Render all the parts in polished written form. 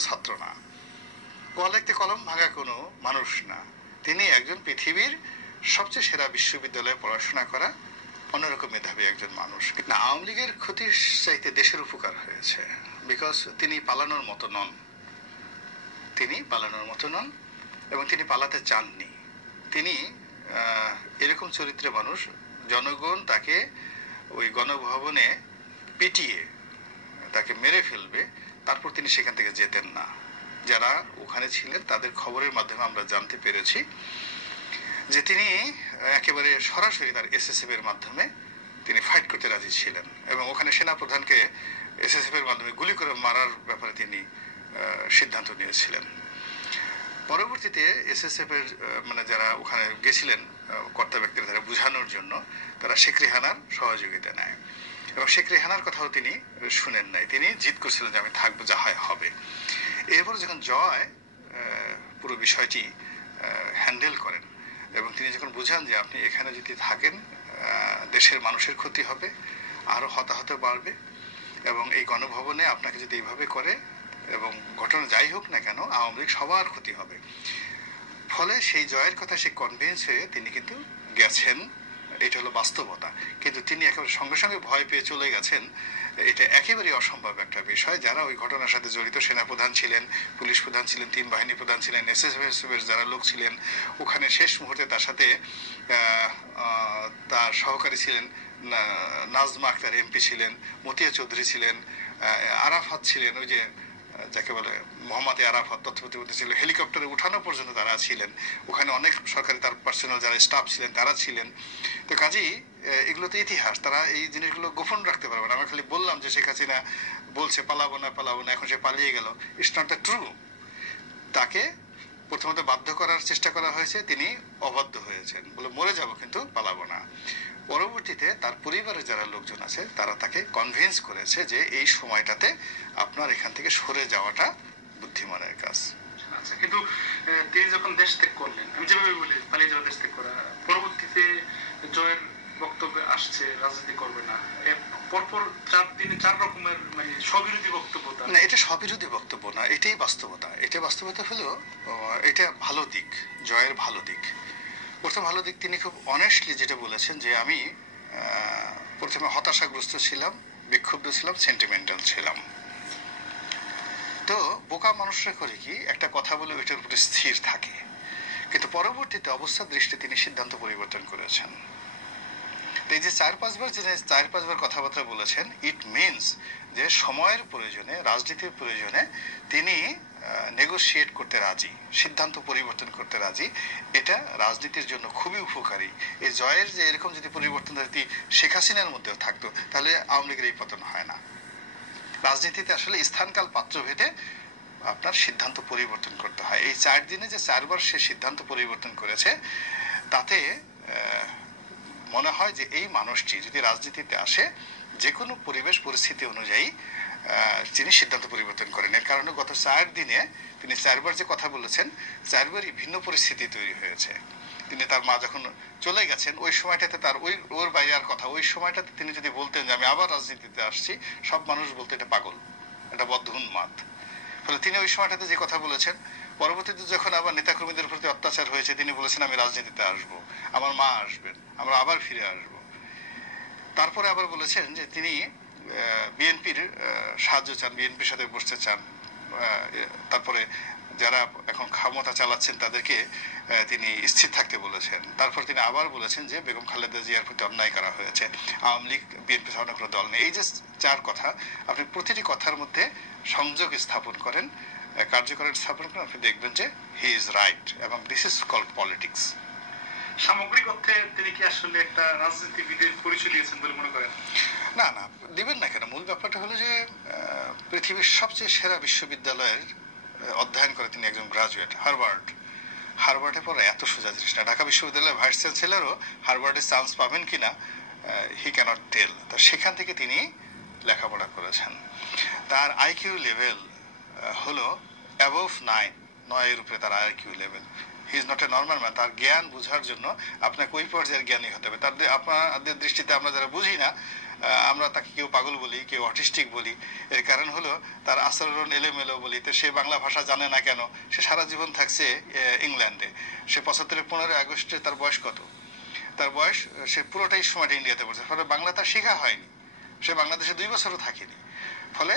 কোনো ছাত্র না, কলেজে কলম ভাঙা কোনো মানুষ না, তিনি একজন পৃথিবীর সবচেয়ে সেরা বিশ্ববিদ্যালয়ে পড়াশোনা করা অন্যরকম মেধাবী একজন মানুষ। না, আওয়ামী লীগের ক্ষতির চাইতে দেশের উপকার হয়েছে, বিকজ তিনি পালানোর মতো নন, তিনি পালানোর মতো নন এবং তিনি পালাতে চাননি। তিনি এরকম চরিত্রের মানুষ, জনগণ তাকে ওই গণভবনে পিটিয়ে তাকে মেরে ফেলবে, তারপর তিনি সেখান থেকে যেতেন না। যারা ওখানে ছিলেন তাদের খবরের মাধ্যমে আমরা জানতে পেরেছি যে তিনি একেবারে সরাসরি তার এসএসএফ এর মাধ্যমে তিনি ফাইট করতে রাজি ছিলেন এবং ওখানে সেনাপ্রধানকে এসএসএফ এর মাধ্যমে গুলি করে মারার ব্যাপারে তিনি সিদ্ধান্ত নিয়েছিলেন। পরবর্তীতে এসএসএফ এর মানে যারা ওখানে গেছিলেন কর্তা ব্যক্তিরা, তারা বুঝানোর জন্য তারা শেখ রেহানার সহযোগিতা নেয় এবং শেখ রেহানার কথাও তিনি শুনেন নাই, তিনি জিদ করছিলেন যে আমি থাকবো, যা হয় হবে। এরপর যখন জয় পুরো বিষয়টি হ্যান্ডেল করেন এবং তিনি যখন বুঝান যে আপনি এখানে যদি থাকেন দেশের মানুষের ক্ষতি হবে, আরো হতাহত বাড়বে এবং এই গণভবনে আপনাকে যদি এইভাবে করে এবং ঘটনা যাই হোক না কেন আওয়ামী লীগ সবার ক্ষতি হবে, ফলে সেই জয়ের কথা সে কনভিন্স হয়ে তিনি কিন্তু গেছেন। এটা হলো বাস্তবতা, কিন্তু তিনি একেবারে সঙ্গে সঙ্গে ভয় পেয়ে চলে গেছেন, এটা একেবারেই অসম্ভব একটা বিষয়। যারা ওই ঘটনার সাথে জড়িত, সেনাপ্রধান ছিলেন, পুলিশ প্রধান ছিলেন, 3 বাহিনী প্রধান ছিলেন, এসএসএফ এর যারা লোক ছিলেন ওখানে, শেষ মুহূর্তে তার সাথে তার সহকারী ছিলেন নাজমা আক্তার এমপি ছিলেন, মতিয়া চৌধুরী ছিলেন, আরাফাত ছিলেন, ওই যে যাকে বলে মোহাম্মদ আরাফাত তথ্য প্রতিমন্ত্রী ছিল, হেলিকপ্টারে উঠানো পর্যন্ত তারা ছিলেন ওখানে, অনেক সরকারি তার পার্সোনাল যারা স্টাফ ছিলেন তারা ছিলেন। তো কাজেই এগুলো তো ইতিহাস, তারা এই জিনিসগুলো গোপন রাখতে পারবে না। আমি খালি বললাম যে শেখ হাসিনা বলছে পালাবো না পালাবো না, এখন সে পালিয়ে গেল, ইটস নট দ্য ট্রু। তাকে প্রথমত বাধ্য করার চেষ্টা করা হয়েছে, তিনি অবাধ্য হয়েছেন, বলে মরে যাব কিন্তু পালাবো না। পরবর্তীতে তার পরিবারের যারা লোকজন আছে তারা তাকে কনভিন্স করেছে যে এই সময়টাতে আপনার এখান থেকে সরে যাওয়াটা বুদ্ধিমানের কাজ। আচ্ছা, কিন্তু তিনি যখন দেশ ত্যাগ করলেন, আমি যেভাবে বলি পালিয়ে যাওয়া, দেশ ত্যাগ করা, পরবর্তীতে জয়ের বক্তব্যে আসছে রাজনীতি করবে না, পরপর 4 দিনে 4 রকমের মানে স্ববিরোধী বক্তব্য। না, এটা স্ববিরোধী বক্তব্য না, এটাই বাস্তবতা। এটা বাস্তবতা হলো এটা ভালো দিক, জয়ের ভালো দিক। প্রথম ভালো দিক, তিনি খুব অনেস্টলি যেটা বলেছেন যে আমি প্রথমে হতাশাগ্রস্ত ছিলাম, বিক্ষুব্ধ ছিলাম, সেন্টিমেন্টাল ছিলাম। তো বোকা মানুষরা করে কি একটা কথা বলে ওইটার উপরে স্থির থাকে, কিন্তু পরবর্তীতে অবস্থার দৃষ্টি তিনি সিদ্ধান্ত পরিবর্তন করেছেন। এই যে 4-5 বার কথাবার্তা বলেছেন, ইট মিনস যে সময়ের প্রয়োজনে, রাজনীতির প্রয়োজনে তিনি নেগোশিয়েট করতে রাজি, সিদ্ধান্ত পরিবর্তন করতে রাজি। এটা রাজনীতির জন্য খুবই উপকারী। এই জয়ের যে এরকম যদি পরিবর্তন যদি শেখ হাসিনার মধ্যেও থাকতো তাহলে আওয়ামী লীগের এই পতন হয় না। রাজনীতিতে আসলে স্থানকাল পাত্র ভেদে আপনার সিদ্ধান্ত পরিবর্তন করতে হয়। এই 4 দিনে যে 4 বার সে সিদ্ধান্ত পরিবর্তন করেছে, তাতে মনে হয় যে এই মানুষটি যদি রাজনীতিতে আসে যে কোনো পরিবেশ পরিস্থিতি অনুযায়ী তিনি সিদ্ধান্ত পরিবর্তন করেন। এর কারণে গত 4 দিনে তিনি 4 বার যে কথা বলেছেন, 4 বারই ভিন্ন পরিস্থিতি তৈরি হয়েছে। তিনি তার মা যখন চলে গেছেন ওই সময়টাতে তার ওর বাইরে আর কথা, ওই সময়টাতে তিনি যদি বলতেন যে আমি আবার রাজনীতিতে আসছি, সব মানুষ বলতো এটা পাগল, এটা বদ্ধ উন্মাদ। ফলে তিনি ওই সময়টাতে যে কথা বলেছেন, পরবর্তীতে যখন আবার নেতাকর্মীদের প্রতি অত্যাচার হয়েছে তিনি বলেছেন আমি রাজনীতিতে আসবো, আমার মা আসবেন, আমরা আবার ফিরে আসবো। তারপরে আবার বলেছেন যে তিনি বিএনপির সাহায্য চান, বিএনপির সাথে বসতে চান। তারপরে যারা এখন ক্ষমতা চালাচ্ছেন তাদেরকে তিনি স্থির থাকতে বলেছেন। তারপর তিনি আবার বলেছেন যে বেগম খালেদা জিয়ার প্রতি অন্যায় করা হয়েছে, আওয়ামী লীগ বিএনপি ধরনের কোনো দল নেই। এই যে 4 কথা, আপনি প্রতিটি কথার মধ্যে সংযোগ স্থাপন করেন, কার্যকরণ স্থাপন করেন, আপনি দেখবেন যে হি ইজ রাইট এবং দিস ইজ কল্ড পলিটিক্স। সামগ্রিক অর্থে তিনি কি আসলে একটা রাজনীতিবিদের পরিচয় দিয়েছেন বলে মনে করেন? না না, দিবেন না কেন। মূল ব্যাপারটা হলো যে পৃথিবীর সবচেয়ে সেরা বিশ্ববিদ্যালয়ের অধ্যয়ন করে তিনি একজন গ্রাজুয়েট, হার্ভার্ডে পড়া এত সোজা জিনিস না। ঢাকা বিশ্ববিদ্যালয়ের ভাইস চ্যান্সেলরও হার্ভার্ডে চান্স পাবেন কিনা হি ক্যানট টেল। তো সেখান থেকে তিনি লেখাপড়া করেছেন। তার আইকিউ লেভেল হলো অ্যাবভ 9 9 এর উপরে তার IQ level. He is not a normal man. তার জ্ঞান বোঝার জন্য আপনাকে ওই পর্যায়ের জ্ঞানী হতে হবে। তাদের আপনাদের দৃষ্টিতে আমরা যারা বুঝি না, আমরা তাকে কেউ পাগল বলি, কেউ অটিস্টিক বলি। এর কারণ হলো তার আচরণ এলোমেলো বলি। তো সে বাংলা ভাষা জানে না কেন? সে সারা জীবন থাকছে ইংল্যান্ডে। সে 75 15 আগস্টে তার বয়স কত? তার বয়স, সে পুরোটাই সময়টা ইন্ডিয়াতে পড়ছে। ফলে বাংলা তার শেখা হয়নি। সে বাংলাদেশে 2 বছরও থাকেনি। ফলে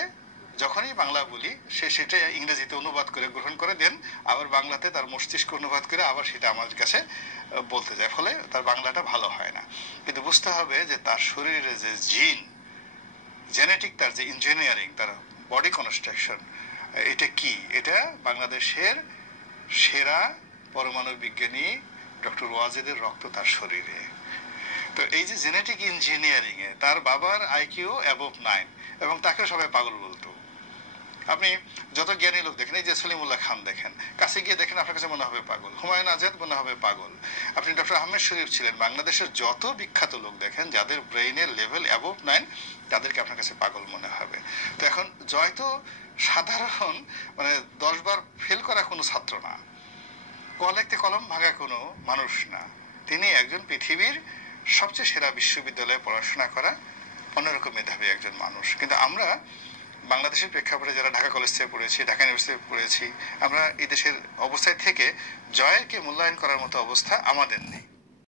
যখনই বাংলা বলি সে সেটা ইংরেজিতে অনুবাদ করে গ্রহণ করে দেন, আবার বাংলাতে তার মস্তিষ্ক অনুবাদ করে আবার সেটা আমার কাছে বলতে যায়। ফলে তার বাংলাটা ভালো হয় না। কিন্তু বুঝতে হবে যে তার শরীরে যে জিন, জেনেটিক, তার যে ইঞ্জিনিয়ারিং, তার বডি কনস্ট্রাকশন, এটা কি? এটা বাংলাদেশের সেরা পরমাণু বিজ্ঞানী ডক্টর ওয়াজেদের রক্ত তার শরীরে। তো এই যে জেনেটিক ইঞ্জিনিয়ারিং এ তার বাবার আইকিউ অ্যাবভ 9, এবং তাকে সবাই পাগল বলতো। আপনি যত জ্ঞানী লোক দেখেন, এই যে সলিমুল্লাহ খান দেখেন, কাছে গিয়ে দেখেন আপনার কাছে মনে হবে পাগল। হুমায়ুন আজাদ মনে হবে পাগল। আপনি ডক্টর আহমেদ শরীফ ছিলেন, বাংলাদেশের যত বিখ্যাত লোক দেখেন যাদের ব্রেইনের লেভেল অ্যাবভ 9, তাদেরকে আপনার কাছে পাগল মনে হবে। তো এখন জয় তো সাধারণ 10 বার ফেল করা কোনো ছাত্র না, কলেজে কলম ভাঙা কোনো মানুষ না। তিনি একজন পৃথিবীর সবচেয়ে সেরা বিশ্ববিদ্যালয়ে পড়াশোনা করা অন্যরকম মেধাবী একজন মানুষ। কিন্তু আমরা বাংলাদেশের প্রেক্ষাপটে যারা ঢাকা কলেজ থেকে পড়েছি, ঢাকা ইউনিভার্সিটি পড়েছি, আমরা এই দেশের অবস্থায় থেকে জয়েরকে মূল্যায়ন করার মতো অবস্থা আমাদের নেই।